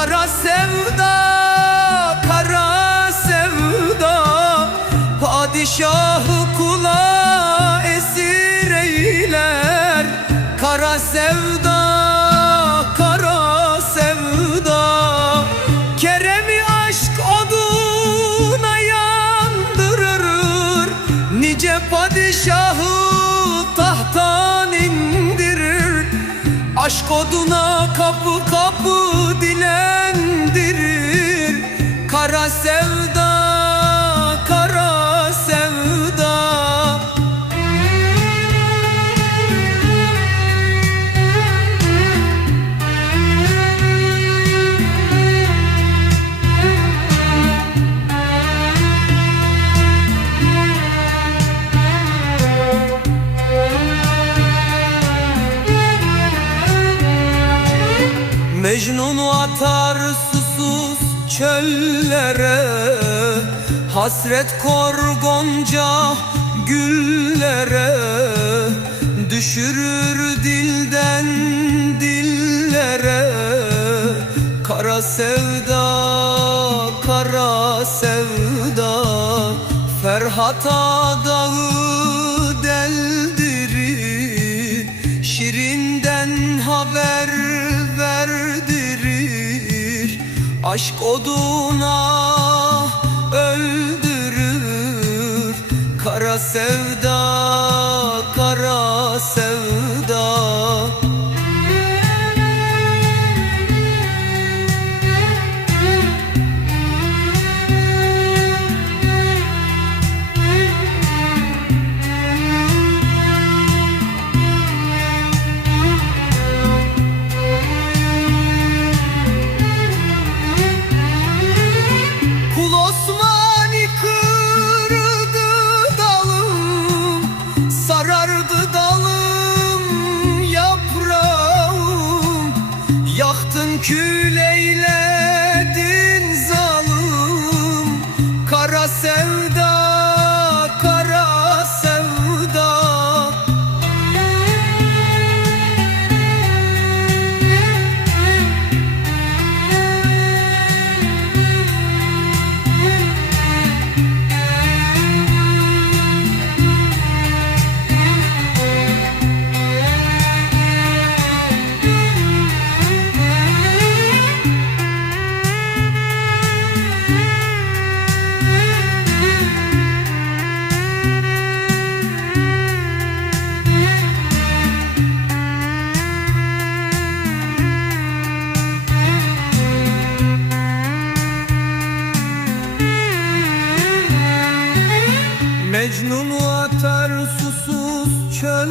Kara sevda, kara sevda. Padişahı kula esir eyler. Kara sevda, kara sevda. Keremi aşk oduna yandırır. Nice padişahı Aşk oduna kapı kapı dilendirir. Kara sevda, Mecnun atar susuz çöllere. Hasret kor gonca güllere. Düşürür dilden dillere. Kara sevda, kara sevda. Ferhat dağı Aşk oduna öldürür Kara sevda, Yaktın Mecnun atar susuz çöl